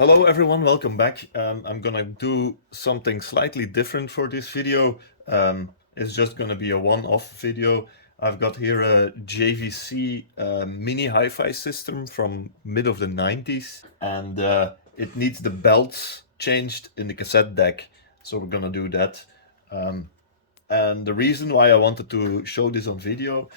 Hello everyone, welcome back. I'm gonna do something slightly different for this video. It's just gonna be a one-off video. I've got here a JVC mini HiFi system from mid of the 90s, and it needs the belts changed in the cassette deck. So we're gonna do that. And the reason why I wanted to show this on video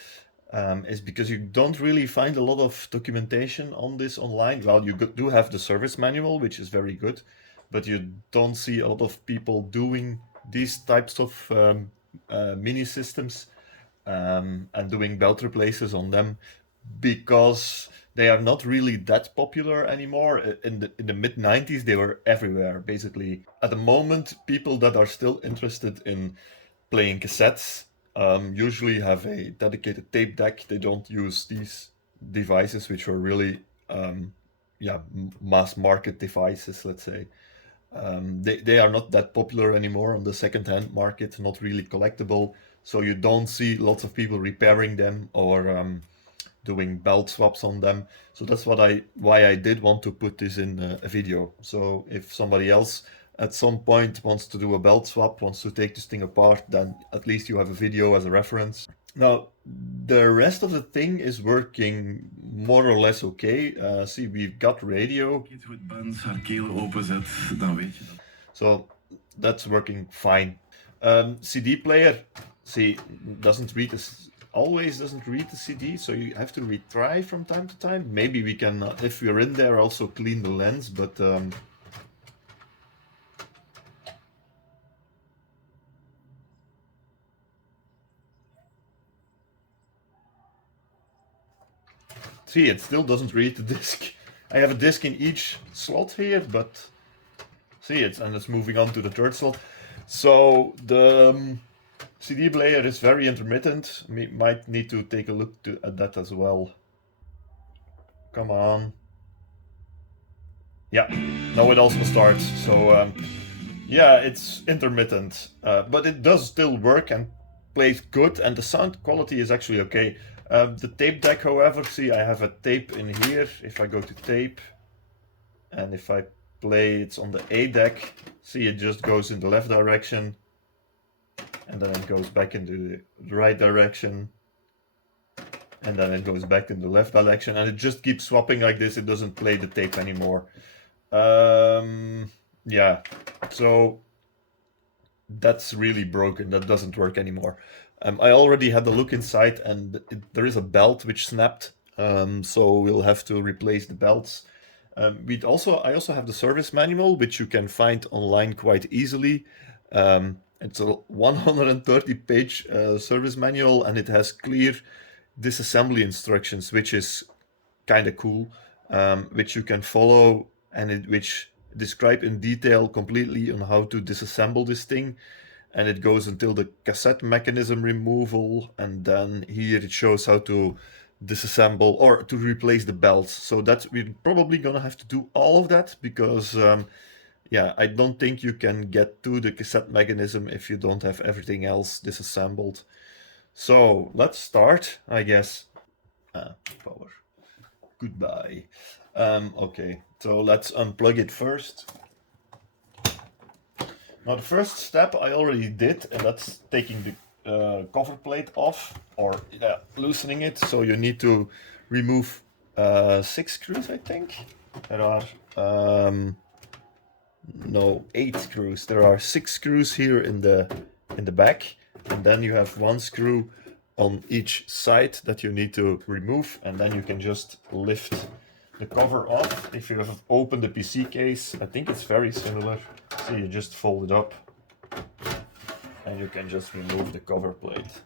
is because you don't really find a lot of documentation on this online. Well, you do have the service manual, which is very good, but you don't see a lot of people doing these types of mini systems and doing belt replacers on them because they are not really that popular anymore. In the mid 90s, they were everywhere, basically. At the moment, people that are still interested in playing cassettes usually have a dedicated tape deck. They don't use these devices, which are really mass market devices, let's say. They are not that popular anymore on the second-hand market, not really collectible. So you don't see lots of people repairing them or doing belt swaps on them. So that's why I did want to put this in a video. So if somebody else at some point wants to do a belt swap, wants to take this thing apart, then at least you have a video as a reference. Now, the rest of the thing is working more or less okay. See, we've got radio. So that's working fine. CD player, see, always doesn't read the CD, so you have to retry from time to time. Maybe we can, if we're in there, also clean the lens, but see, it still doesn't read the disc. I have a disc in each slot here, but see, it's moving on to the third slot. So the CD player is very intermittent. We might need to take a look at that as well. Come on. Yeah, now it also starts. So yeah, it's intermittent, but it does still work and plays good, and the sound quality is actually okay. The tape deck, however, see, I have a tape in here. If I go to tape, and if I play, it's on the A deck. See, it just goes in the left direction, and then it goes back into the right direction, and then it goes back in the left direction, and it just keeps swapping like this. It doesn't play the tape anymore. Yeah, so that's really broken. That doesn't work anymore. I already had a look inside, and there is a belt which snapped, so we'll have to replace the belts. I also have the service manual, which you can find online quite easily. It's a 130-page service manual, and it has clear disassembly instructions, which is kind of cool, which you can follow, and which describe in detail completely on how to disassemble this thing. And it goes until the cassette mechanism removal, and then here it shows how to disassemble or to replace the belts. So that's, we're probably gonna have to do all of that because yeah, I don't think you can get to the cassette mechanism if you don't have everything else disassembled. So let's start, I guess. Power. Goodbye. Okay, so let's unplug it first. Now the first step I already did, and that's taking the cover plate off, or loosening it. So you need to remove 6 screws, I think. There are no 8 screws. There are 6 screws here in the back, and then you have 1 screw on each side that you need to remove, and then you can just lift the cover off. If you have opened the PC case, I think it's very similar. So you just fold it up and you can just remove the cover plate.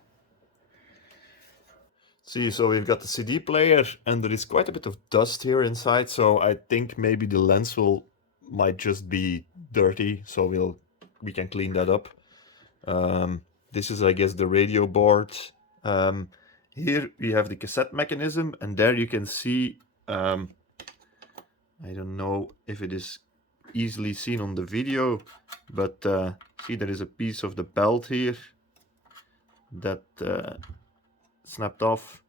See, so we've got the CD player, and there is quite a bit of dust here inside, so I think maybe the lens might just be dirty, so we can clean that up. This is, I guess, the radio board. Here we have the cassette mechanism, and there you can see, I don't know if it is easily seen on the video, but see, there is a piece of the belt here that snapped off.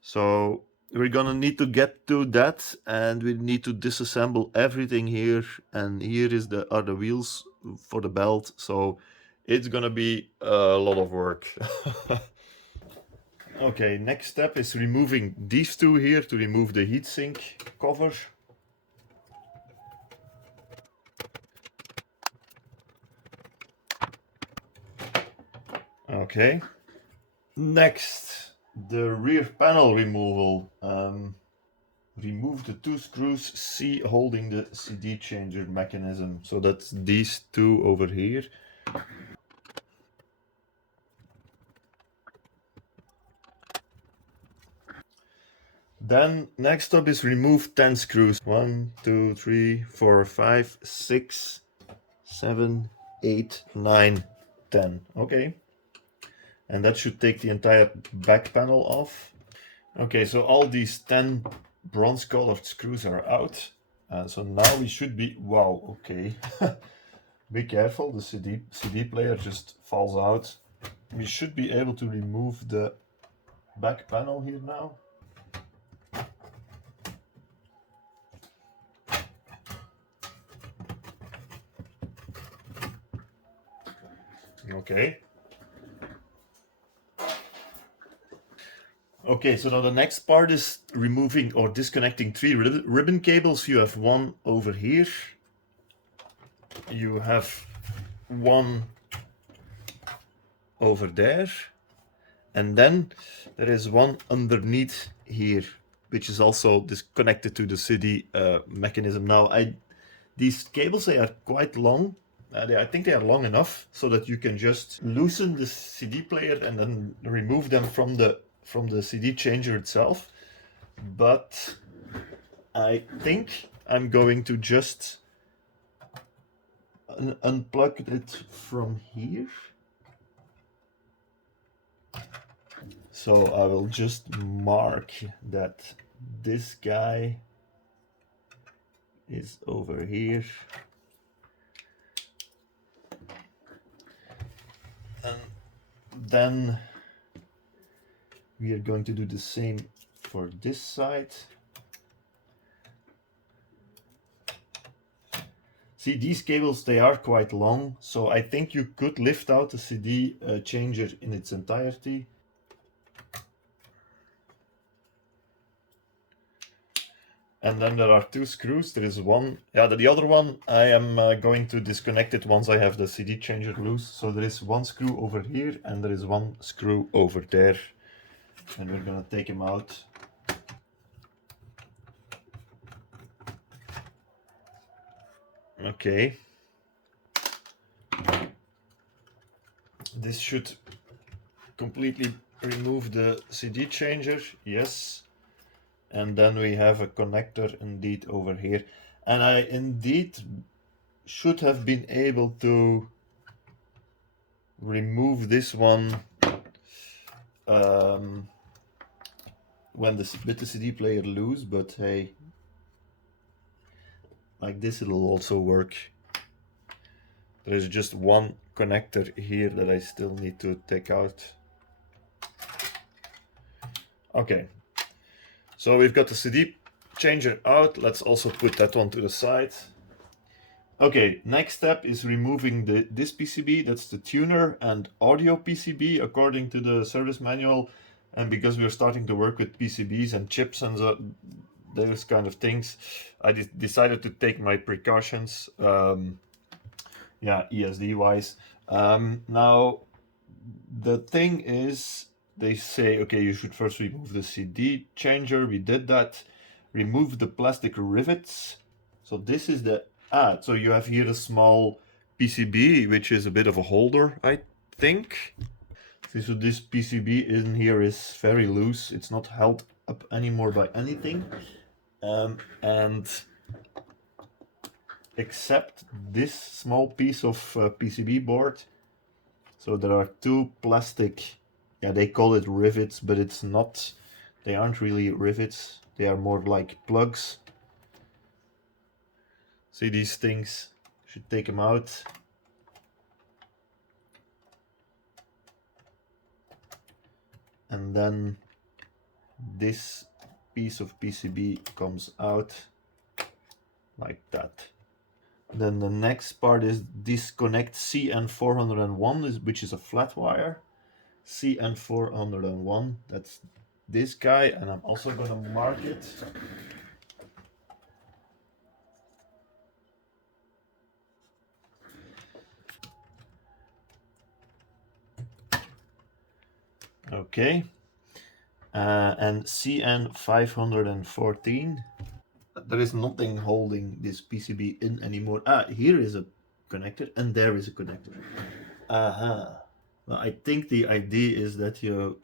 So we're gonna need to get to that, and we need to disassemble everything here, and here are the wheels for the belt, so it's gonna be a lot of work. Okay, next step is removing these two here to remove the heatsink cover. Okay. Next, the rear panel removal. Remove the two screws C holding the CD changer mechanism. So that's these two over here. Then next up is remove 10 screws. 1, 2, 3, 4, 5, 6, 7, 8, 9, 10. Okay. And that should take the entire back panel off. Okay, so all these 10 bronze colored screws are out. So now we should be, wow, okay. Be careful, the CD player just falls out. We should be able to remove the back panel here now. Okay. Okay, so now the next part is removing or disconnecting 3 ribbon cables. You have one over here. You have one over there. And then there is one underneath here, which is also disconnected to the CD mechanism. Now, these cables, they are quite long. I think they are long enough so that you can just loosen the CD player and then remove them from the CD changer itself. But I think I'm going to just unplug it from here. So I will just mark that this guy is over here. And then we are going to do the same for this side. See, these cables, they are quite long, so I think you could lift out the CD changer in its entirety. And then there are 2 screws. There is one, the other one I am going to disconnect it once I have the CD changer loose. So there is 1 screw over here and there is 1 screw over there. And we're gonna take him out. Okay. This should completely remove the CD changer, yes. And then we have a connector indeed over here. And I indeed should have been able to remove this one with the CD player loose, but hey, like this it'll also work. There is just one connector here that I still need to take out. Okay, so we've got the CD changer out. Let's also put that one to the side. Okay, next step is removing this PCB. That's the tuner and audio PCB according to the service manual. And because we're starting to work with PCBs and chips and those kind of things, I decided to take my precautions. ESD wise. Now, the thing is, they say, okay, you should first remove the CD changer. We did that. Remove the plastic rivets. So this is so you have here a small PCB, which is a bit of a holder, I think. See, so this PCB in here is very loose. It's not held up anymore by anything. And except this small piece of PCB board. So there are 2 plastic, they call it rivets, but it's not, they aren't really rivets. They are more like plugs. See these things, should take them out. And then this piece of PCB comes out like that. Then the next part is disconnect CN401, which is a flat wire. CN401, that's this guy, and I'm also going to mark it. Okay. And CN514. There is nothing holding this PCB in anymore. Here is a connector and there is a connector. Well, I think the idea is that you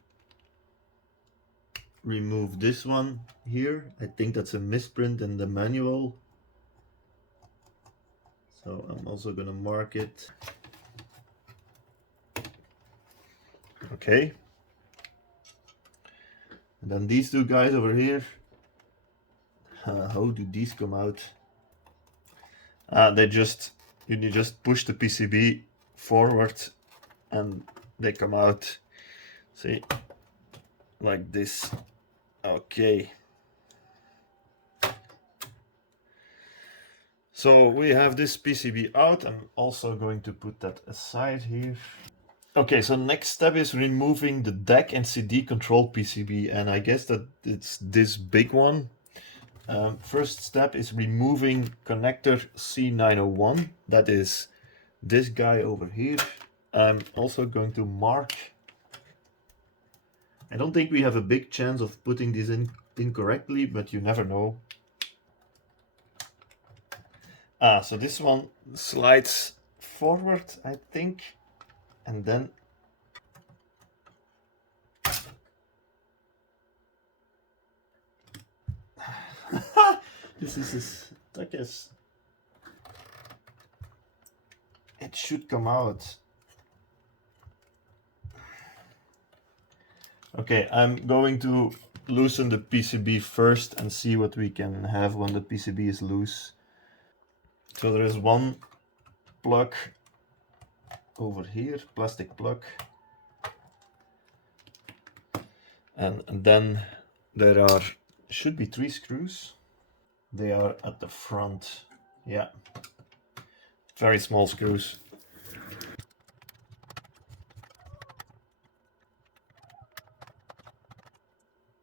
remove this one here. I think that's a misprint in the manual. So I'm also going to mark it. Okay. And then these two guys over here. How do these come out? You just push the PCB forward and they come out. See, like this. Okay. So we have this PCB out. I'm also going to put that aside here. Okay, so next step is removing the DAC and CD control PCB, and I guess that it's this big one. First step is removing connector C901. That is this guy over here. I'm also going to mark. I don't think we have a big chance of putting this in incorrectly, but you never know. So this one slides forward, I think, and then this is I guess it should come out. Okay, I'm going to loosen the PCB first and see what we can have when the PCB is loose. So there is one plug over here, plastic plug. And then there should be 3 screws. They are at the front. Yeah, very small screws.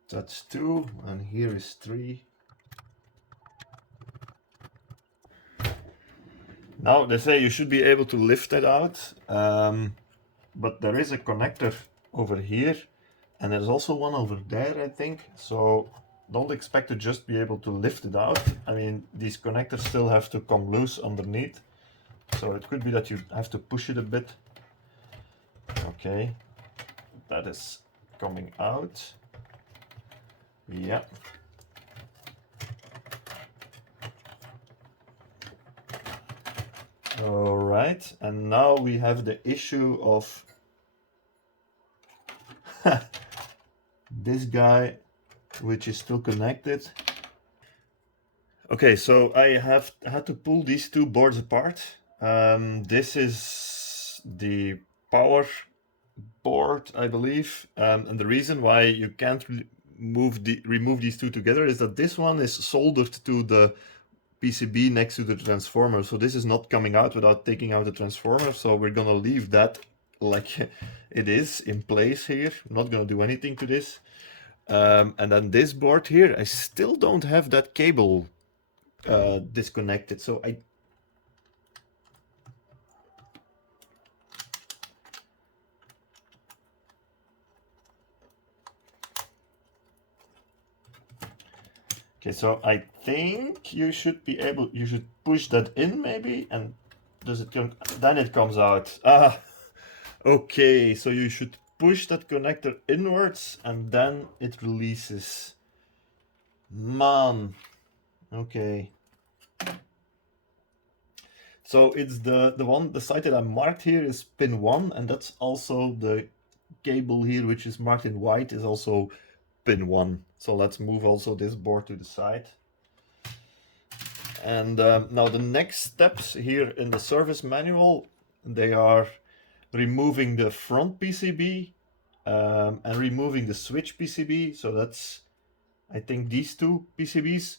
That's 2, and here is 3. Now they say you should be able to lift it out, but there is a connector over here, and there's also one over there, I think. So don't expect to just be able to lift it out. I mean, these connectors still have to come loose underneath, so it could be that you have to push it a bit. Okay, that is coming out. Yeah. All right, and now we have the issue of this guy, which is still connected. Okay, so I had to pull these 2 boards apart. This is the power board, I believe, and the reason why you can't remove these 2 together is that this one is soldered to the PCB next to the transformer, so this is not coming out without taking out the transformer. So we're gonna leave that like it is in place here. I'm not gonna do anything to this. And then this board here, I still don't have that cable disconnected, so okay, so I think you should be able, you should push that in maybe, and does it come, then it comes out. Okay, so you should push that connector inwards and then it releases. Man, okay. So it's the side that I marked here is pin 1, and that's also the cable here, which is marked in white, is also pin 1. So let's move also this board to the side. And now the next steps here in the service manual, they are removing the front PCB and removing the switch PCB. So that's I think these two PCBs,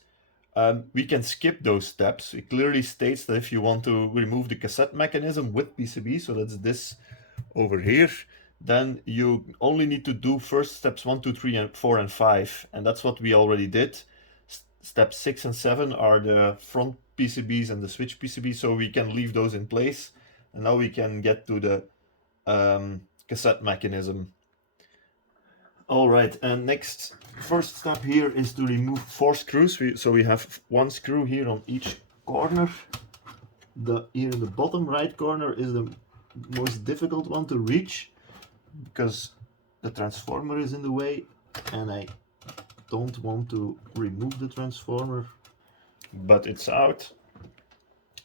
we can skip those steps. It clearly states that if you want to remove the cassette mechanism with PCB, so that's this over here, then you only need to do first steps 1, 2, 3, and 4, and 5, and that's what we already did. Steps 6 and 7 are the front PCBs and the switch PCB, so we can leave those in place. And now we can get to the cassette mechanism. All right, and next, first step here is to remove 4 screws. So we have 1 screw here on each corner. Here in the bottom right corner is the most difficult one to reach because the transformer is in the way, and I don't want to remove the transformer, but it's out.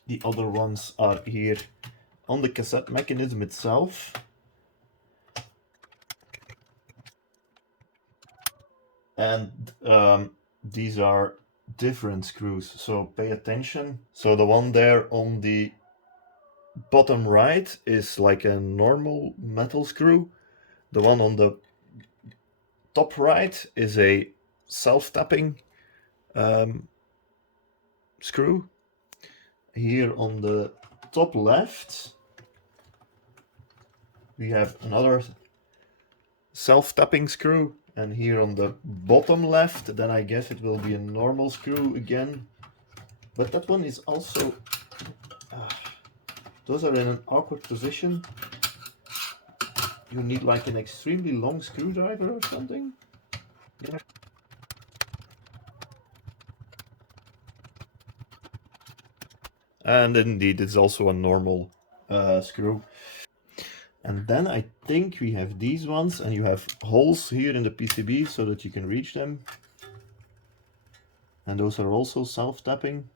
The other ones are here on the cassette mechanism itself. And these are different screws, so pay attention. So the one there on the bottom right is like a normal metal screw. The one on the top right is a self-tapping screw. Here on the top left we have another self-tapping screw, and here on the bottom left, then I guess it will be a normal screw again, but that one is also those are in an awkward position. You need like an extremely long screwdriver or something. Yeah. And indeed, it's also a normal screw. And then I think we have these ones, and you have holes here in the PCB so that you can reach them. And those are also self-tapping.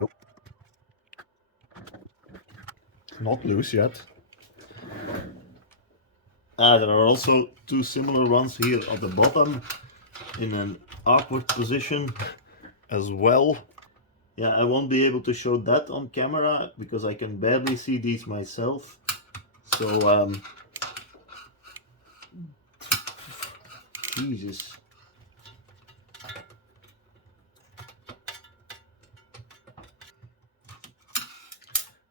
Nope. Not loose yet. There are also 2 similar ones here at the bottom in an awkward position as well. Yeah, I won't be able to show that on camera because I can barely see these myself. So, Jesus.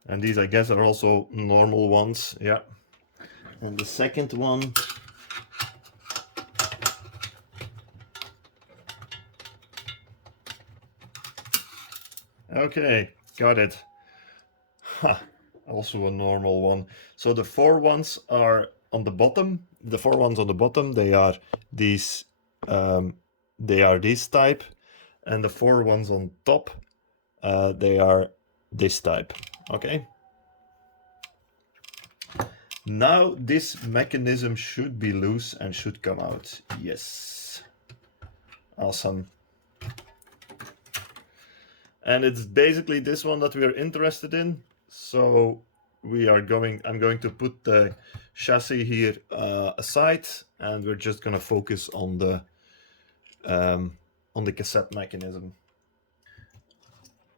And these, I guess, are also normal ones, yeah. And the second one, okay, got it. Ha, also a normal one. So the 4 ones are on the bottom. The 4 ones on the bottom, they are these this type, and the 4 ones on top, they are this type. Okay. Now this mechanism should be loose and should come out. Yes. Awesome. And it's basically this one that we are interested in. So I'm going to put the chassis here aside, and we're just going to focus on the cassette mechanism.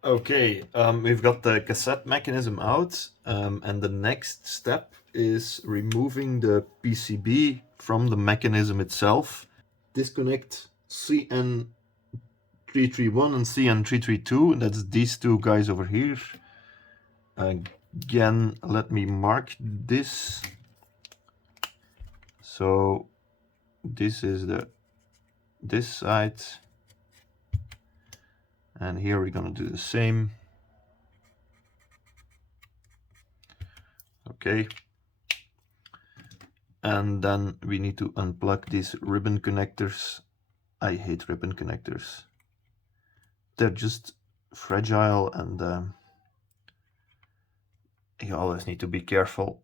Okay, we've got the cassette mechanism out, and the next step is removing the PCB from the mechanism itself. Disconnect CN331 and CN332, and that's these 2 guys over here. Again, let me mark this. So this is this side, and here we're gonna do the same. Okay, and then we need to unplug these ribbon connectors. I hate ribbon connectors. They're just fragile, and you always need to be careful.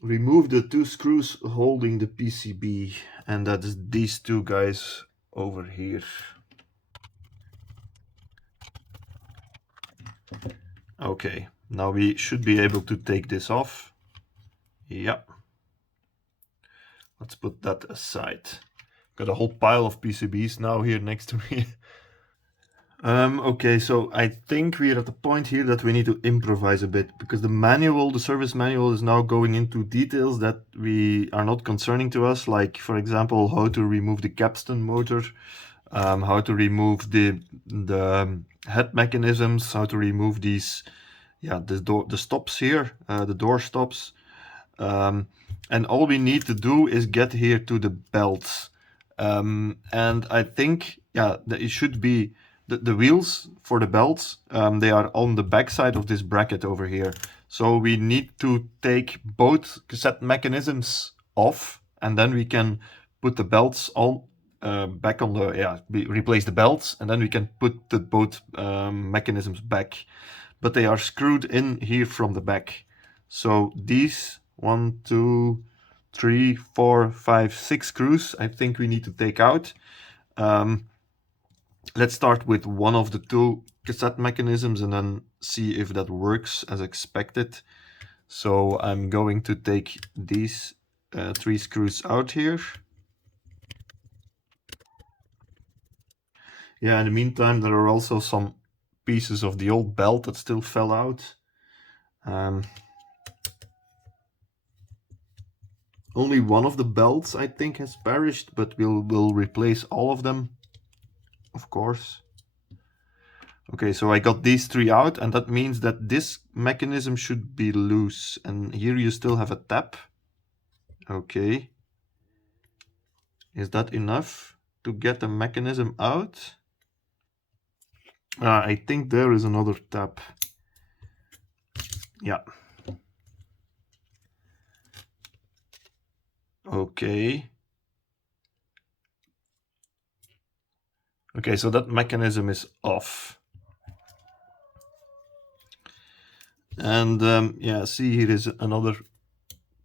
Remove the 2 screws holding the PCB, and that's these 2 guys over here. Okay, now we should be able to take this off. Yep. Let's put that aside. Got a whole pile of PCBs now here next to me. Okay, so I think we're at the point here that we need to improvise a bit, because the manual, the service manual, is now going into details that we are not concerning to us, like, for example, how to remove the capstan motor, how to remove the head mechanisms, how to remove these, the stops here, the door stops. And all we need to do is get here to the belts. And I think, that it should be the wheels for the belts, they are on the back side of this bracket over here. So we need to take both cassette mechanisms off, and then we can put the belts on back on the, replace the belts, and then we can put the both mechanisms back. But they are screwed in here from the back. So these 1, 2, 3, 4, 5, 6 screws I think we need to take out. Let's start with one of the two cassette mechanisms and then see if that works as expected. So I'm going to take these 3 screws out here. Yeah, in the meantime, there are also some pieces of the old belt that still fell out. Only one of the belts, I think, has perished, but we'll replace all of them, of course. Okay, so I got these 3 out, and that means that this mechanism should be loose. And here you still have a tap. Okay. Is that enough to get the mechanism out? I think there is another tap. Yeah. Okay. Okay, so that mechanism is off. And see, here is another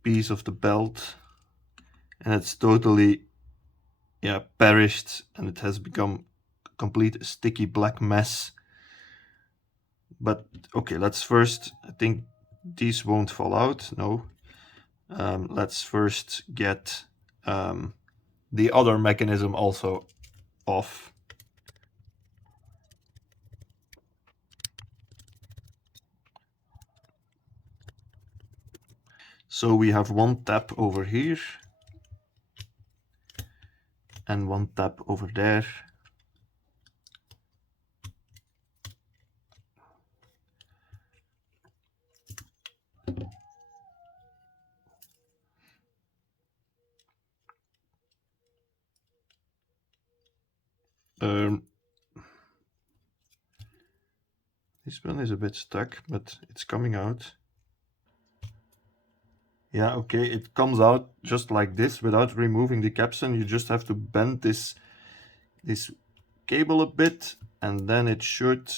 piece of the belt, and it's totally perished, and it has become a complete sticky black mess. But okay, let's first, I think these won't fall out, no. Let's first get the other mechanism also off. So we have one tap over here and one tap over there. This one is a bit stuck, but it's coming out. Yeah, okay, it comes out just like this without removing the capstan. You just have to bend this cable a bit, and then it should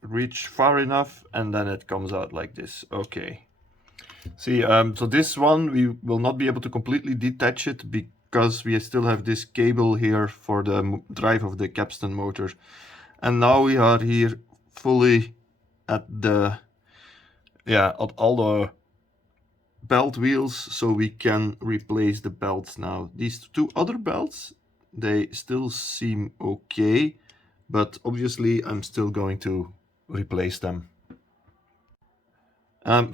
reach far enough, and then it comes out like this. Okay. See, so this one we will not be able to completely detach it because we still have this cable here for the drive of the capstan motor. And now we are here fully at the, at all the belt wheels, so we can replace the belts now. These 2 other belts, they still seem okay, but obviously I'm still going to replace them.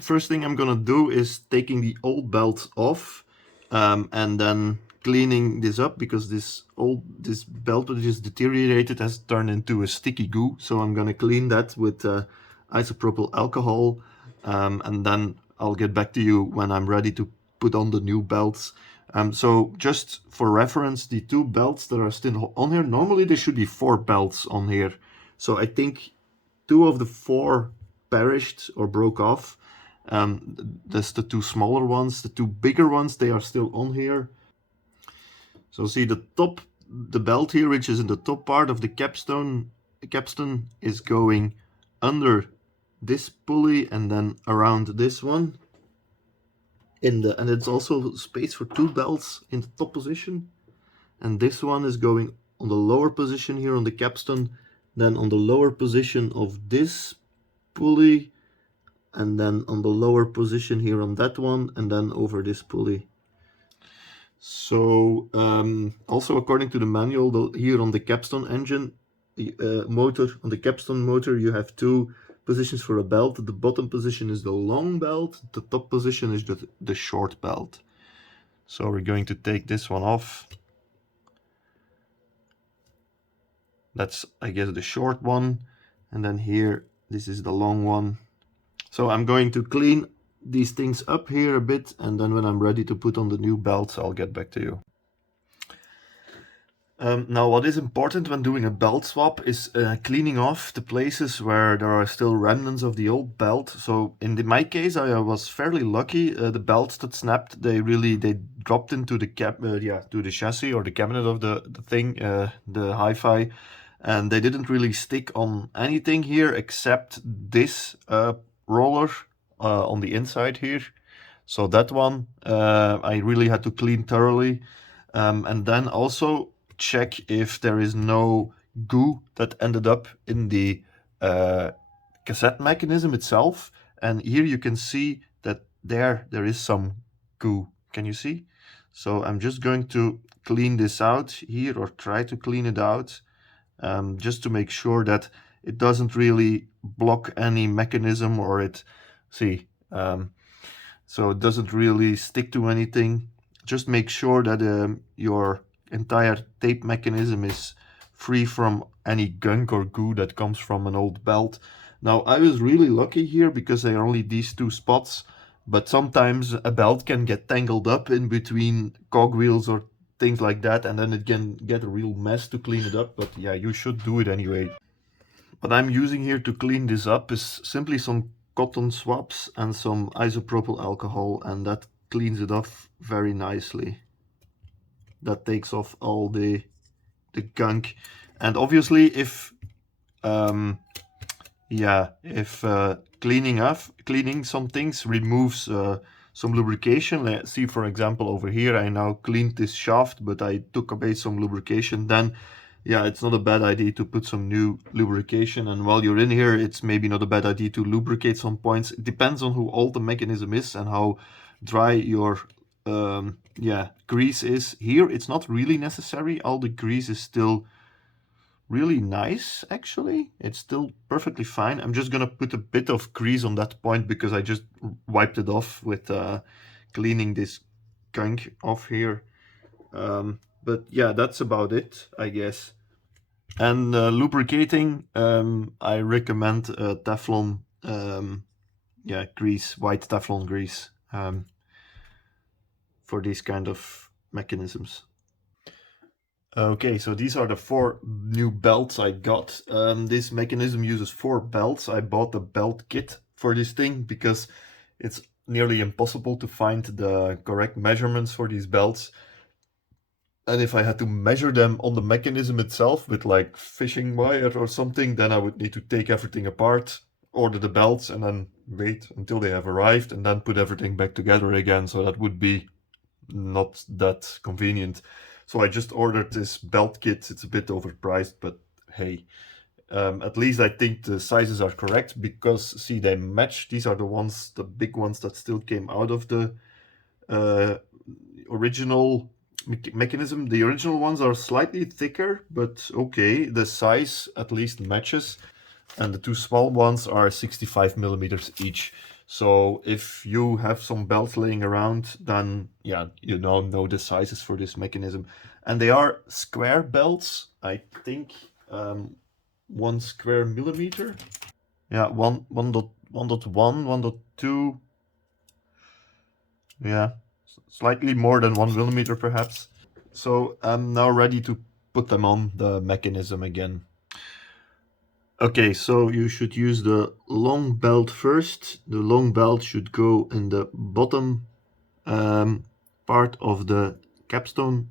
First thing I'm gonna do is taking the old belt off, and then cleaning this up, because this belt which is deteriorated has turned into a sticky goo. So I'm gonna clean that with isopropyl alcohol, and then I'll get back to you when I'm ready to put on the new belts. So just for reference, the 2 belts that are still on here, normally there should be 4 belts on here. So I think 2 of the 4 perished or broke off. That's the 2 smaller ones. The 2 bigger ones, they are still on here. So see the belt here, which is in the top part of the capstan is going under this pulley and then around this one. And it's also space for 2 belts in the top position. And this one is going on the lower position here on the capstan, then on the lower position of this pulley, and then on the lower position here on that one, and then over this pulley. So also according to the manual, here on the capstan engine, motor, on the capstone motor, you have two positions for a belt. The bottom position is the long belt, the top position is the short belt. So we're going to take this one off. That's, I guess, the short one. And then here, this is the long one. So I'm going to clean these things up here a bit, and then when I'm ready to put on the new belts, I'll get back to you. Now, what is important when doing a belt swap is cleaning off the places where there are still remnants of the old belt. So in my case, I was fairly lucky. The belts that snapped, they dropped into the to the chassis or the cabinet of the thing, the HiFi, and they didn't really stick on anything here except this roller on the inside here. So that one I really had to clean thoroughly, and then also check if there is no goo that ended up in the cassette mechanism itself. And here you can see that there is some goo. Can you see? So I'm just going to clean this out here, or try to clean it out, just to make sure that it doesn't really block any mechanism, or so it doesn't really stick to anything. Just make sure that your entire tape mechanism is free from any gunk or goo that comes from an old belt. Now, I was really lucky here because there are only these two spots, but sometimes a belt can get tangled up in between cogwheels or things like that, and then it can get a real mess to clean it up. But yeah, you should do it anyway. What I'm using here to clean this up is simply some cotton swabs and some isopropyl alcohol, and that cleans it off very nicely. That takes off all the gunk. And obviously, if cleaning some things removes some lubrication. Let's see, for example, over here, I now cleaned this shaft, but I took away some lubrication. Then, yeah, it's not a bad idea to put some new lubrication. And while you're in here, it's maybe not a bad idea to lubricate some points. It depends on how old the mechanism is and how dry your grease is. Here, it's not really necessary. All the grease is still really nice, actually. It's still perfectly fine. I'm just gonna put a bit of grease on that point because I just wiped it off with cleaning this gunk off here. But yeah, that's about it, I guess. And lubricating, I recommend Teflon, grease, white Teflon grease, for these kind of mechanisms. Okay, so these are the 4 new belts I got. This mechanism uses 4 belts. I bought the belt kit for this thing because it's nearly impossible to find the correct measurements for these belts. And if I had to measure them on the mechanism itself with like fishing wire or something, then I would need to take everything apart, order the belts, and then wait until they have arrived and then put everything back together again. So that would be not that convenient. So I just ordered this belt kit. It's a bit overpriced, but hey, at least I think the sizes are correct because, see, they match. These are the ones, the big ones that still came out of the original mechanism. The original ones are slightly thicker, but okay, the size at least matches. And the 2 small ones are 65 millimeters each. So if you have some belts laying around, then yeah, you now know the sizes for this mechanism. And they are square belts, I think 1 square millimeter. Yeah, 1.1, 1.2. Yeah, slightly more than 1 millimeter perhaps. So I'm now ready to put them on the mechanism again. Okay, so you should use the long belt first. The long belt should go in the bottom part of the capstone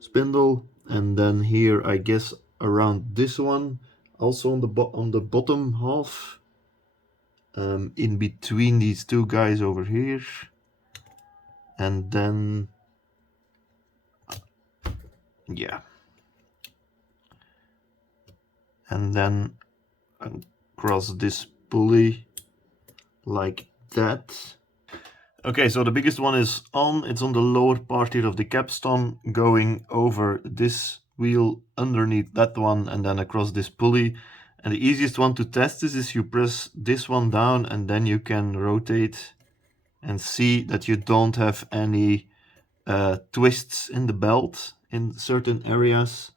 spindle, and then here, I guess, around this one, also on the bottom half, in between these 2 guys over here, and then yeah, and then across this pulley like that. Okay, so the biggest one is on. It's on the lower part here of the capstone, going over this wheel underneath that one and then across this pulley. And the easiest one to test this is you press this one down and then you can rotate and see that you don't have any twists in the belt in certain areas.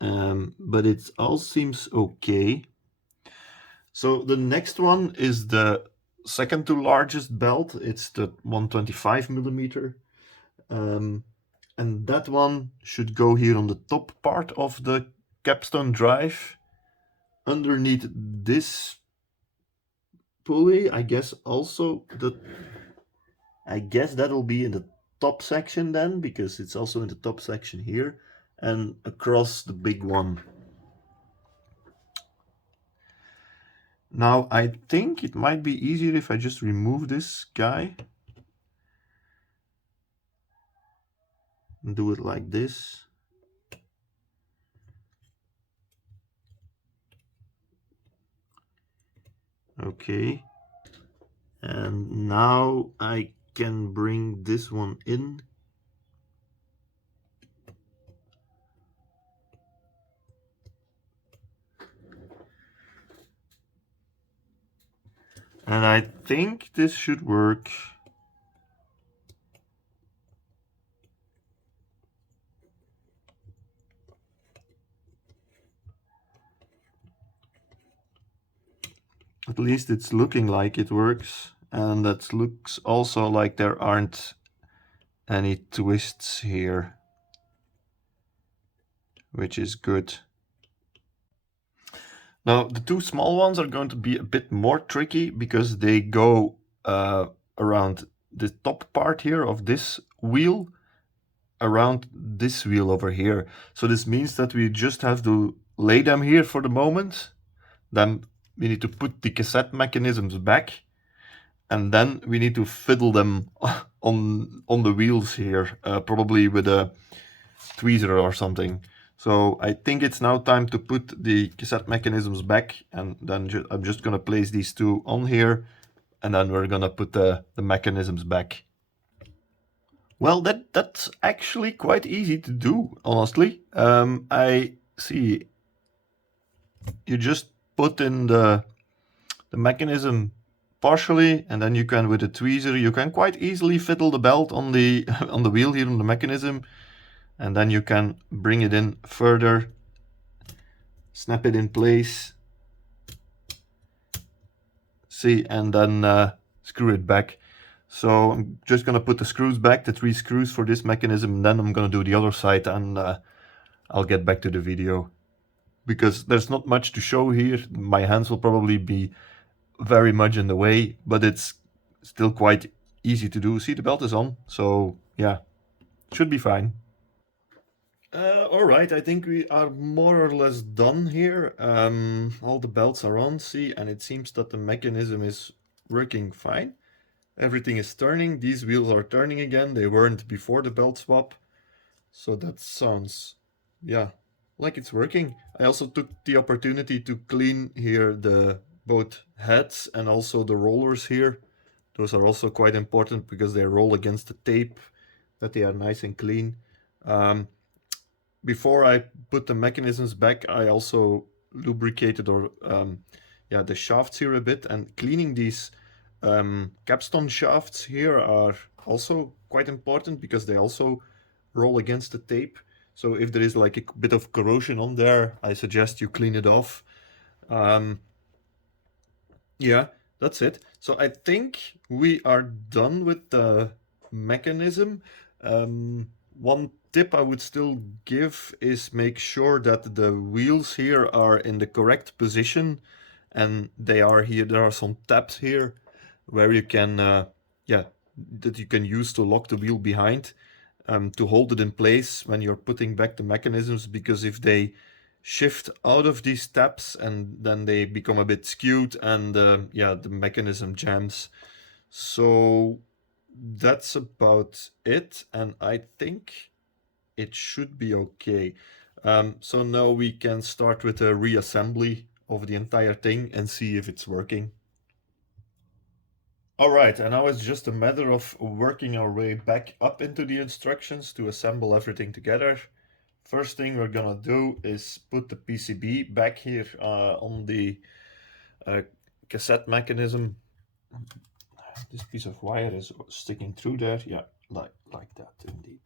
But it all seems okay. So the next one is the second to largest belt. It's the 125 millimeter. And that one should go here on the top part of the capstone drive. Underneath this pulley, I guess that'll be in the top section then, because it's also in the top section here, and across the big one. Now I think it might be easier if I just remove this guy and do it like this. Okay, and now I can bring this one in. And I think this should work. At least it's looking like it works, and that looks also like there aren't any twists here, which is good. Now the two small ones are going to be a bit more tricky because they go around the top part here of this wheel, around this wheel over here. So this means that we just have to lay them here for the moment. Then we need to put the cassette mechanisms back, and then we need to fiddle them on the wheels here, probably with a tweezer or something. So I think it's now time to put the cassette mechanisms back, and then I'm just gonna place these two on here, and then we're gonna put the mechanisms back. Well, that's actually quite easy to do, honestly. I see you just put in the mechanism partially, and then you can, with a tweezer, you can quite easily fiddle the belt on the on the wheel here on the mechanism, and then you can bring it in further, snap it in place, see, and then screw it back. So I'm just gonna put the screws back, the 3 screws for this mechanism, and then I'm gonna do the other side, and I'll get back to the video. Because there's not much to show here, my hands will probably be very much in the way, but it's still quite easy to do. See, the belt is on, so yeah, should be fine. All right, I think we are more or less done here. All the belts are on, see, and it seems that the mechanism is working fine. Everything is turning. These wheels are turning again. They weren't before the belt swap. So that sounds, yeah, like it's working. I also took the opportunity to clean here the both heads and also the rollers here. Those are also quite important because they roll against the tape, that they are nice and clean. Before I put the mechanisms back, I also lubricated the shafts here a bit, and cleaning these capstone shafts here are also quite important because they also roll against the tape. So if there is like a bit of corrosion on there, I suggest you clean it off. Yeah, that's it. So I think we are done with the mechanism. One tip I would still give is make sure that the wheels here are in the correct position, and they are here. There are some tabs here where you can, that you can use to lock the wheel behind, to hold it in place when you're putting back the mechanisms, because if they shift out of these tabs and then they become a bit skewed, and the mechanism jams. So that's about it, and I think it should be okay. So now we can start with a reassembly of the entire thing and see if it's working. All right, and now it's just a matter of working our way back up into the instructions to assemble everything together. first thing we're gonna do is put the PCB back here on the cassette mechanism. This piece of wire is sticking through there. Yeah, like that indeed.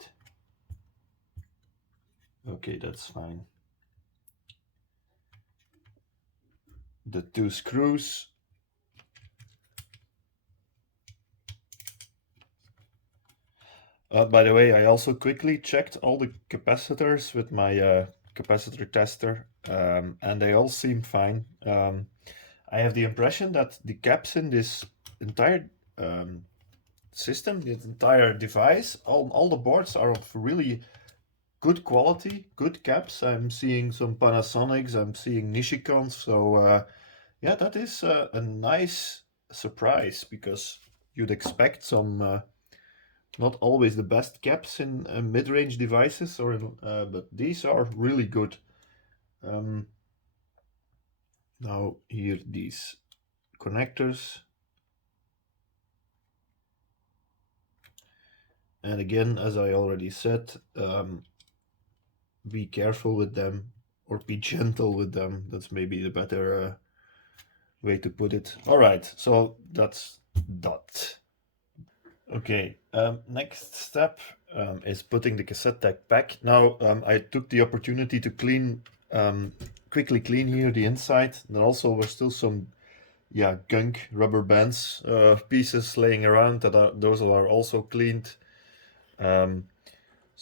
Okay, that's fine. The two screws. By the way, I also quickly checked all the capacitors with my capacitor tester, and they all seem fine. I have the impression that the caps in this entire system, this entire device, all the boards are of really good quality, good caps. I'm seeing some Panasonics, I'm seeing Nishikons, so yeah, that is a nice surprise, because you'd expect some not always the best caps in mid-range devices, or but these are really good. Now here these connectors, and again, as I already said, be careful with them, or be gentle with them. That's maybe the better way to put it. All right, so that's that. Okay, next step is putting the cassette deck back. Now, I took the opportunity to quickly clean here the inside. There also were still some, yeah, gunk rubber bands pieces laying around. Those are also cleaned. So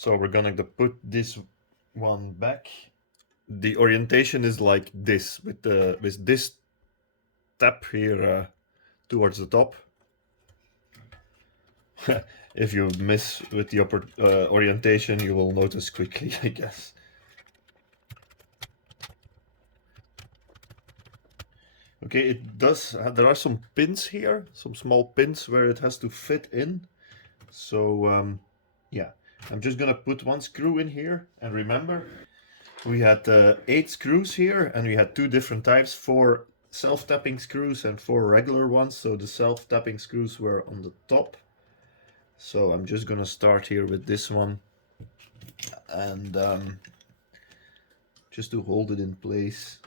we're gonna put this one back. The orientation is like this, with this tab here towards the top. If you miss with the orientation, you will notice quickly, I guess. Okay, it does. There are some pins here, some small pins where it has to fit in. So yeah, I'm just gonna put one screw in here, and remember, we had 8 screws here, and we had 2 different types, 4 self-tapping screws and 4 regular ones. So the self-tapping screws were on the top. So I'm just gonna start here with this one, and just to hold it in place.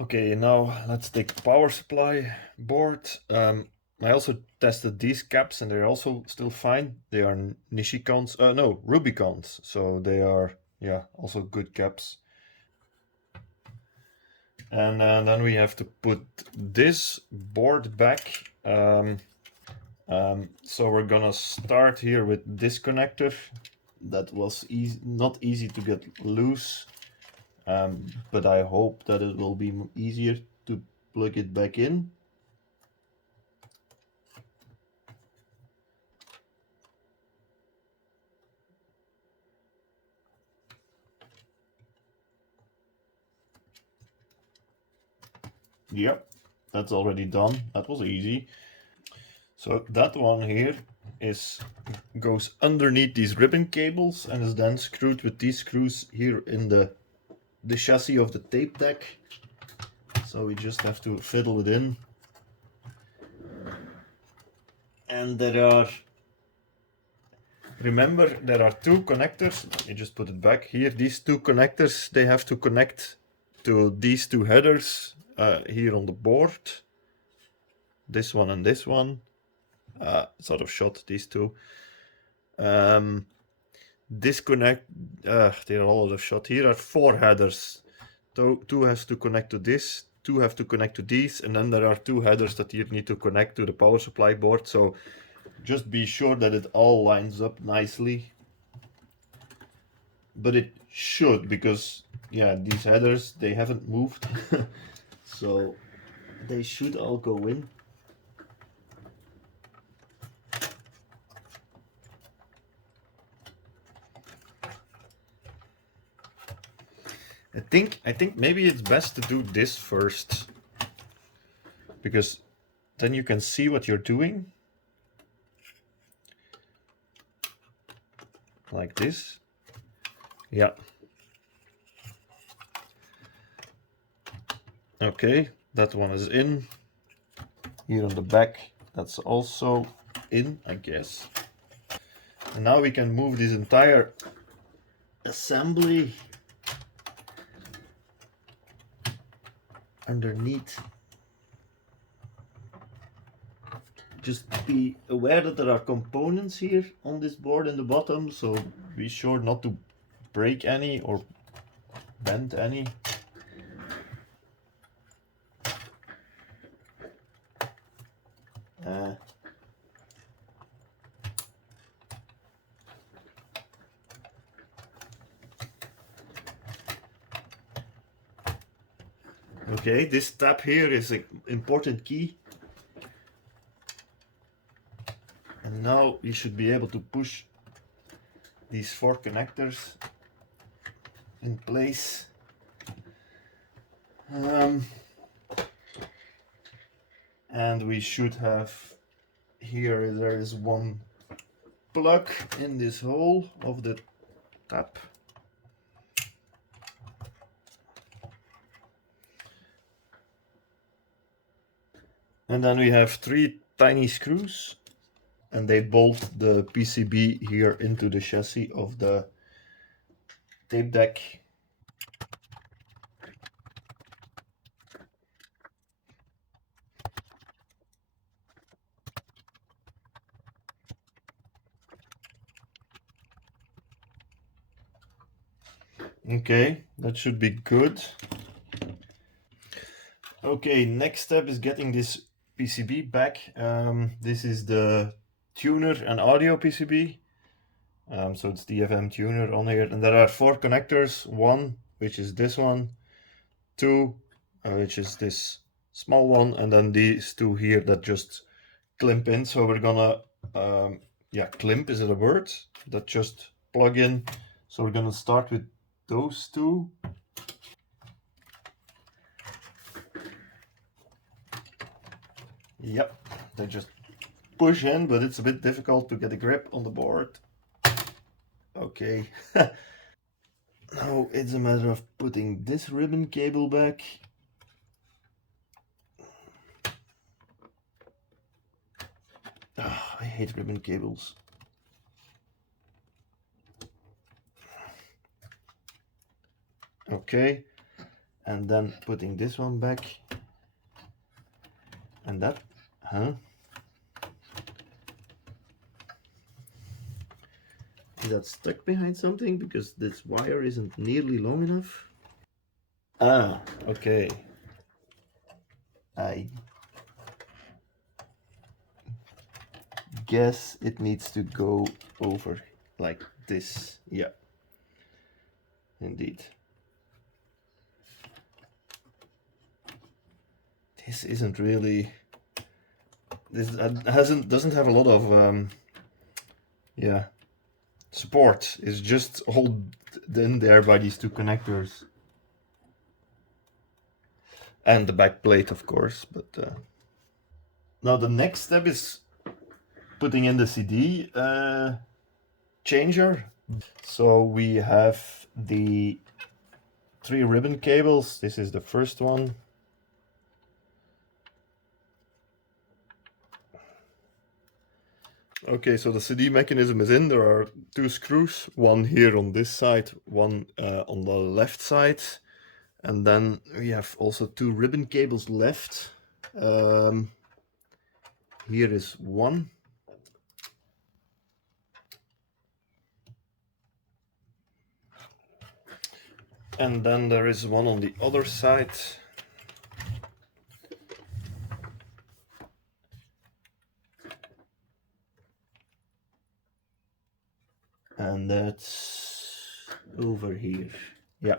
Okay, now let's take the power supply board. I also tested these caps, and they're also still fine. They are Nishikons, no, Rubicons, so they are, yeah, also good caps. And then we have to put this board back. So we're gonna start here with this connector. That was not easy to get loose. But I hope that it will be easier to plug it back in. Yep, that's already done. That was easy. So that one here goes underneath these ribbon cables, and is then screwed with these screws here in the chassis of the tape deck. So we just have to fiddle it in. And remember, there are 2 connectors. Let me just put it back here. These 2 connectors, they have to connect to these 2 headers here on the board. This one and this one. It's out of shot, these 2. Disconnect, they're all out of shot. Here are 4 headers. 2 has to connect to this, 2 have to connect to these, and then there are 2 headers that you need to connect to the power supply board. So just be sure that it all lines up nicely. But it should, because yeah, these headers, they haven't moved. So they should all go in. I think maybe it's best to do this first, because then you can see what you're doing. like this. Yeah. Okay, that one is in. Here on the back, that's also in, I guess. And now we can move this entire assembly underneath. Just be aware that there are components here on this board in the bottom, so be sure not to break any or bend any. Okay, this tab here is an important key. And now you should be able to push these 4 connectors in place. And we should have here, there is one plug in this hole of the tap. And then we have 3 tiny screws, and they bolt the PCB here into the chassis of the tape deck. Okay, that should be good. Okay, next step is getting this PCB back. This is the tuner and audio PCB. So it's the FM tuner on here, and there are 4 connectors. 1, which is this one, 2, which is this small one, and then these 2 here that just clamp in. So we're gonna, yeah, clamp, is it a word? That just plug in. So we're gonna start with those 2. Yep, they just push in, but it's a bit difficult to get a grip on the board. Okay. Now it's a matter of putting this ribbon cable back. Oh, I hate ribbon cables. Okay, and then putting this one back. And that, is that stuck behind something? Because this wire isn't nearly long enough. Ah, okay. I guess it needs to go over like this. Yeah, indeed. This isn't really, this doesn't have a lot of yeah, support. It's just held in there by these 2 connectors and the back plate, of course. But now the next step is putting in the CD changer. So we have the 3 ribbon cables. This is the first one. Okay, so the CD mechanism is in. There are 2 screws, one here on this side, one on the left side. And then we have also 2 ribbon cables left. Here is one. And then there is one on the other side. And that's over here. Yeah.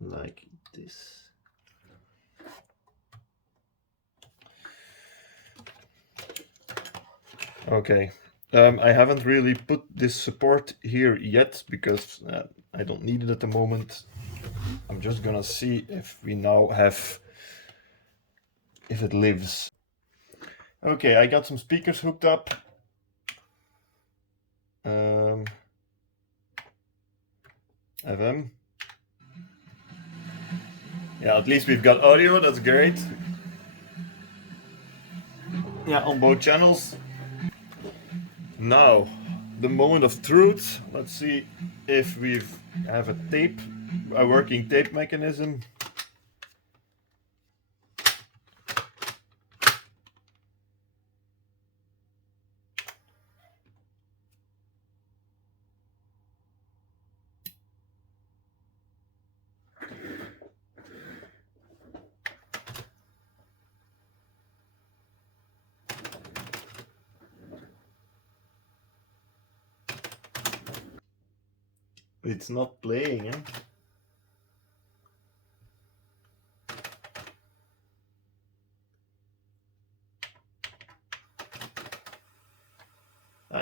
Like this. Okay. I haven't really put this support here yet because I don't need it at the moment. I'm just gonna see if we now have, if it lives. Okay, I got some speakers hooked up. FM. Yeah, at least we've got audio, that's great. Yeah, on both channels. Now, the moment of truth. Let's see if we have a working tape mechanism. It's not playing, eh?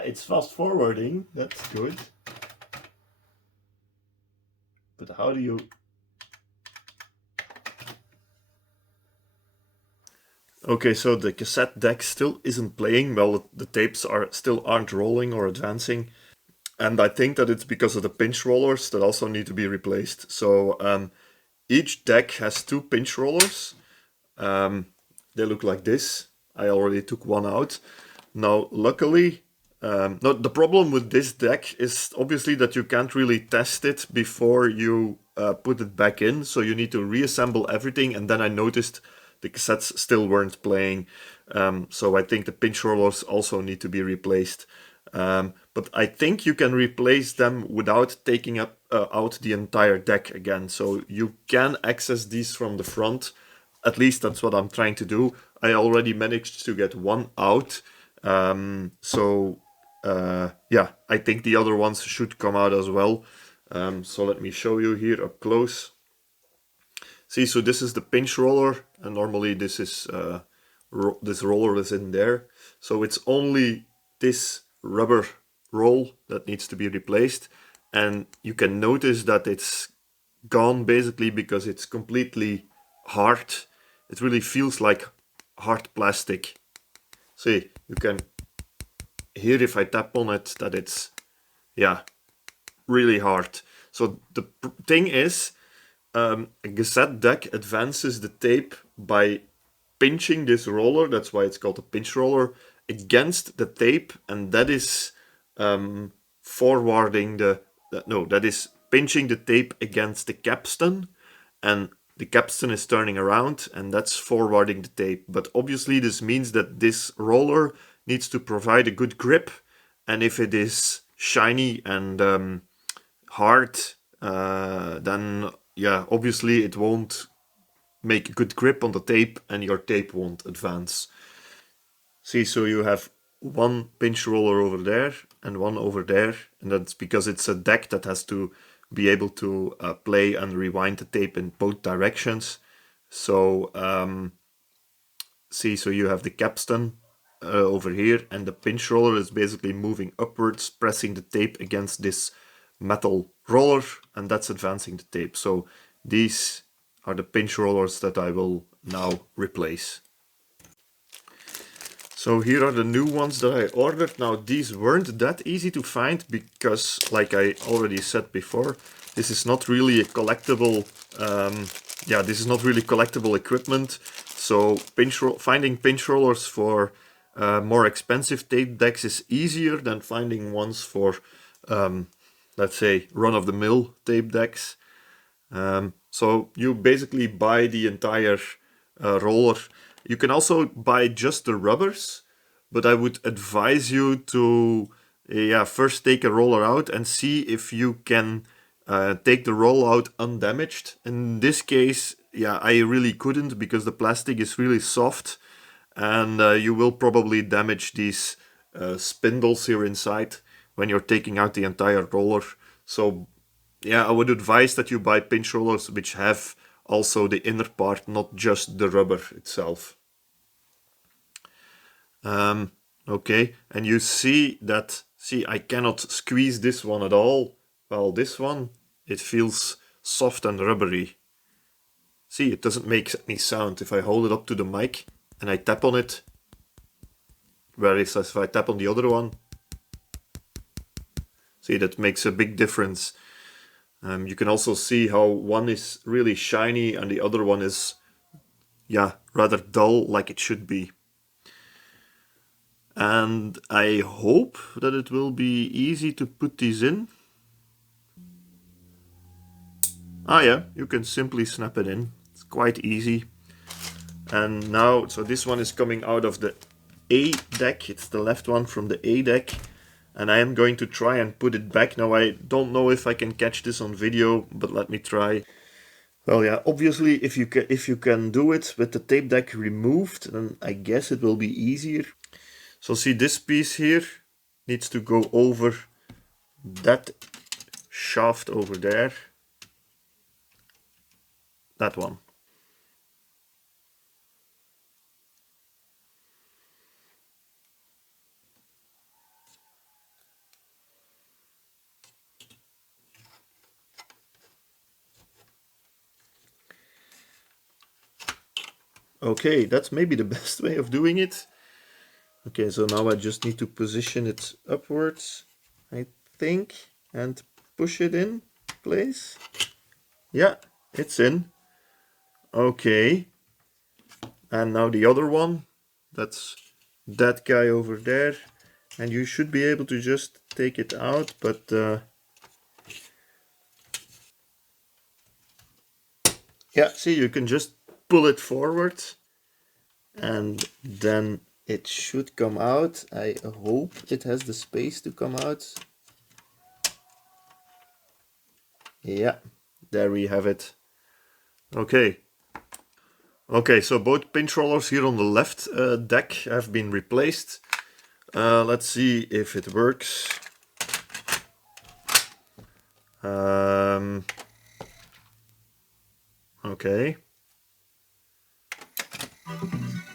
It's fast forwarding, that's good. But how do you... Okay, so the cassette deck still isn't playing. Well, the tapes aren't rolling or advancing. And I think that it's because of the pinch rollers that also need to be replaced. So each deck has 2 pinch rollers. They look like this. I already took one out. Now, luckily, no, the problem with this deck is obviously that you can't really test it before you put it back in. So you need to reassemble everything. And then I noticed the cassettes still weren't playing. So I think the pinch rollers also need to be replaced. But I think you can replace them without taking out the entire deck again. So you can access these from the front. At least that's what I'm trying to do. I already managed to get one out. Yeah, I think the other ones should come out as well. So let me show you here up close. See, so this is the pinch roller, and normally this is this roller is in there. So it's only this rubber roll that needs to be replaced, and you can notice that it's gone basically because it's completely hard. It really feels like hard plastic. See, you can hear if I tap on it that it's, yeah, really hard. So the thing is, a cassette deck advances the tape by pinching this roller, that's why it's called a pinch roller, against the tape, and that is that is pinching the tape against the capstan, and the capstan is turning around, and that's forwarding the tape. But obviously this means that this roller needs to provide a good grip, and if it is shiny and hard, then yeah, obviously it won't make a good grip on the tape and your tape won't advance. See, so you have one pinch roller over there and one over there, and that's because it's a deck that has to be able to play and rewind the tape in both directions. So see, so you have the capstan over here, and the pinch roller is basically moving upwards, pressing the tape against this metal roller, and that's advancing the tape. So these are the pinch rollers that I will now replace. So here are the new ones that I ordered. Now these weren't that easy to find because, like I already said before, this is not really a collectible, this is not really collectible equipment. So finding pinch rollers for more expensive tape decks is easier than finding ones for, let's say, run-of-the-mill tape decks. So you basically buy the entire roller. You can also buy just the rubbers, but I would advise you to first take a roller out and see if you can take the roll out undamaged. In this case, I really couldn't because the plastic is really soft, and you will probably damage these spindles here inside when you're taking out the entire roller. So yeah, I would advise that you buy pinch rollers which have also the inner part, not just the rubber itself. Okay, and you see that, I cannot squeeze this one at all. Well, this one, it feels soft and rubbery. See, it doesn't make any sound. If I hold it up to the mic and I tap on it, whereas if I tap on the other one, See, that makes a big difference. You can also see how one is really shiny and the other one is, yeah, rather dull, like it should be. And I hope that it will be easy to put these in. Ah yeah, you can simply snap it in. It's quite easy. And now, so this one is coming out of the A deck. It's the left one from the A deck. And I am going to try and put it back. Now I don't know if I can catch this on video, but let me try. Well, yeah, obviously if you can do it with the tape deck removed, then I guess it will be easier. So see, this piece here needs to go over that shaft over there. That one. Okay, that's maybe the best way of doing it. Okay, so now I just need to position it upwards, I think, and push it in place. Yeah, it's in. Okay. And now the other one, that's that guy over there. And you should be able to just take it out, but yeah, see, you can just pull it forward and then it should come out. I hope it has the space to come out. Yeah, there we have it. Okay. Okay, so both pinch rollers here on the left deck have been replaced. Let's see if it works. Okay.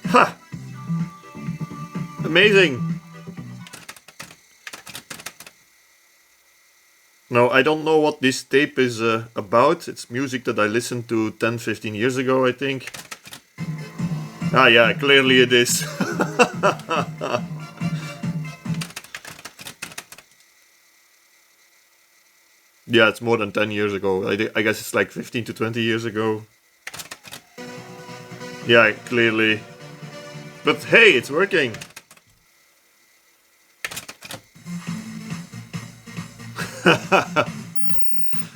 Ha! Amazing! Now, I don't know what this tape is about. It's music that I listened to 10-15 years ago, I think. Ah, yeah, clearly it is. Yeah, it's more than 10 years ago. I guess it's like 15 to 20 years ago. Yeah, clearly. But hey, it's working!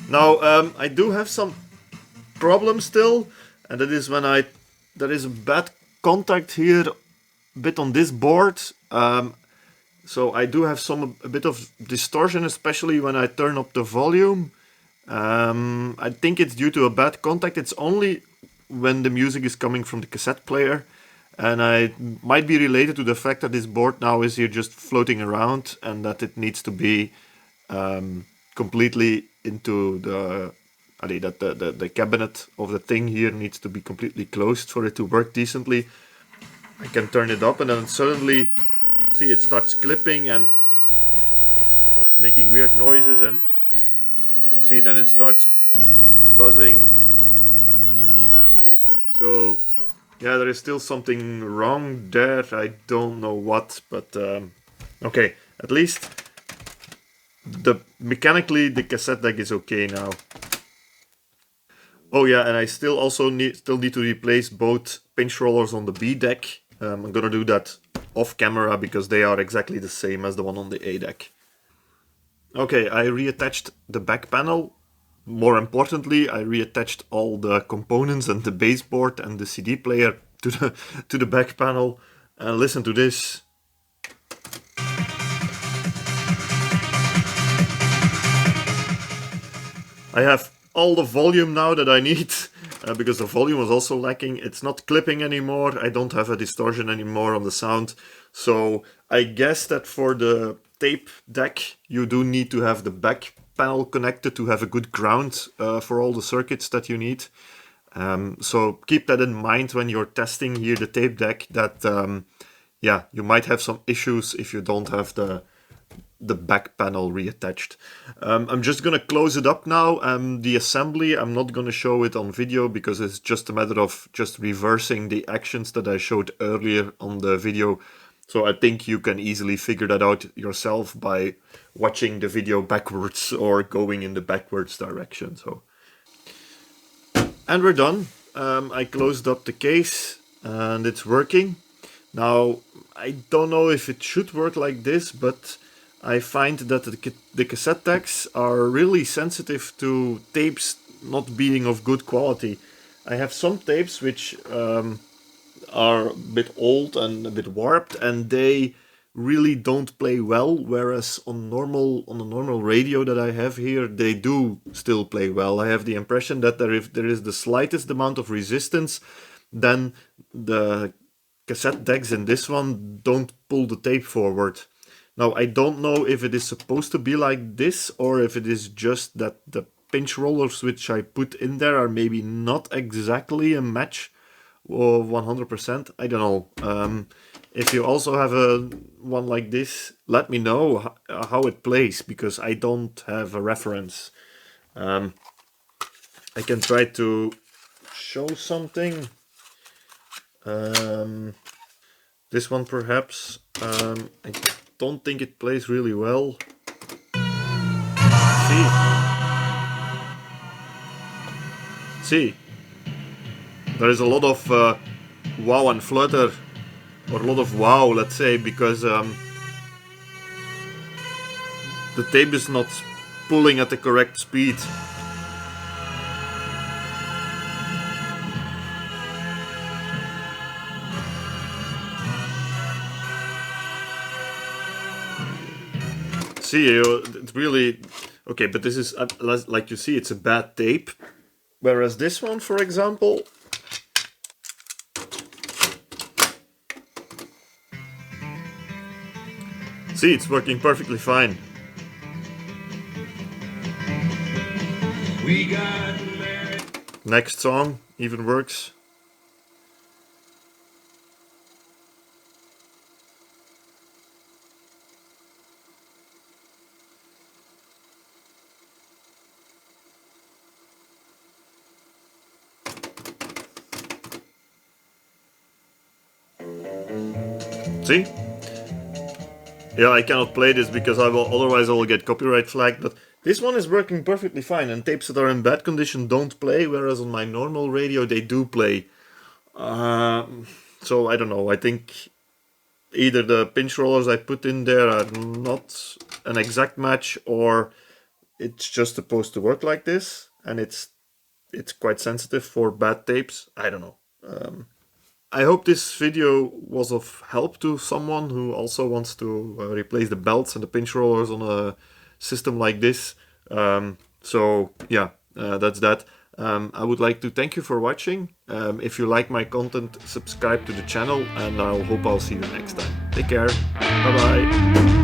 Now, I do have some problem still, and that is when there is a bad contact here, a bit on this board. So I do have a bit of distortion, especially when I turn up the volume. I think it's due to a bad contact. It's only when the music is coming from the cassette player, and it might be related to the fact that this board now is here just floating around, and that it needs to be completely into the cabinet of the thing here needs to be completely closed for it to work decently. I can turn it up and then suddenly, see, it starts clipping and making weird noises, and see, then it starts buzzing. So yeah, there is still something wrong there. I don't know what, but okay, at least mechanically the cassette deck is okay now. Oh yeah, and I still need to replace both pinch rollers on the B deck. I'm gonna do that off camera because they are exactly the same as the one on the A deck. Okay, I reattached the back panel. More importantly, I reattached all the components and the baseboard and the CD player to the back panel. And listen to this. I have all the volume now that I need, because the volume was also lacking. It's not clipping anymore. I don't have a distortion anymore on the sound. So I guess that for the tape deck, you do need to have the back panel connected to have a good ground for all the circuits that you need. So keep that in mind when you're testing here the tape deck, that yeah, you might have some issues if you don't have the back panel reattached. I'm just gonna close it up now. The assembly, I'm not gonna show it on video because it's just a matter of just reversing the actions that I showed earlier on the video So I think you can easily figure that out yourself by watching the video backwards or going in the backwards direction. So, and we're done. I closed up the case and it's working. Now, I don't know if it should work like this, but I find that the cassette decks are really sensitive to tapes not being of good quality. I have some tapes which are a bit old and a bit warped, and they really don't play well, whereas on the normal radio that I have here, they do still play well. I have the impression that if there is the slightest amount of resistance, then the cassette decks in this one don't pull the tape forward. Now, I don't know if it is supposed to be like this or if it is just that the pinch rollers which I put in there are maybe not exactly a match of 100%. I don't know. If you also have one like this, let me know how it plays, because I don't have a reference. I can try to show something. This one perhaps. I don't think it plays really well. See, there is a lot of wow and flutter, or a lot of wow, let's say, because the tape is not pulling at the correct speed. See, it's really okay, but this is like you see, it's a bad tape, whereas this one, for example, see, it's working perfectly fine. We got married. Next song even works. See? Yeah, I cannot play this because otherwise I will get copyright flagged, but this one is working perfectly fine, and tapes that are in bad condition don't play, whereas on my normal radio they do play. So I don't know, I think either the pinch rollers I put in there are not an exact match, or it's just supposed to work like this, and it's quite sensitive for bad tapes. I don't know. I hope this video was of help to someone who also wants to replace the belts and the pinch rollers on a system like this. So yeah, that's that. I would like to thank you for watching. If you like my content, subscribe to the channel, and I hope I'll see you next time. Take care. Bye bye.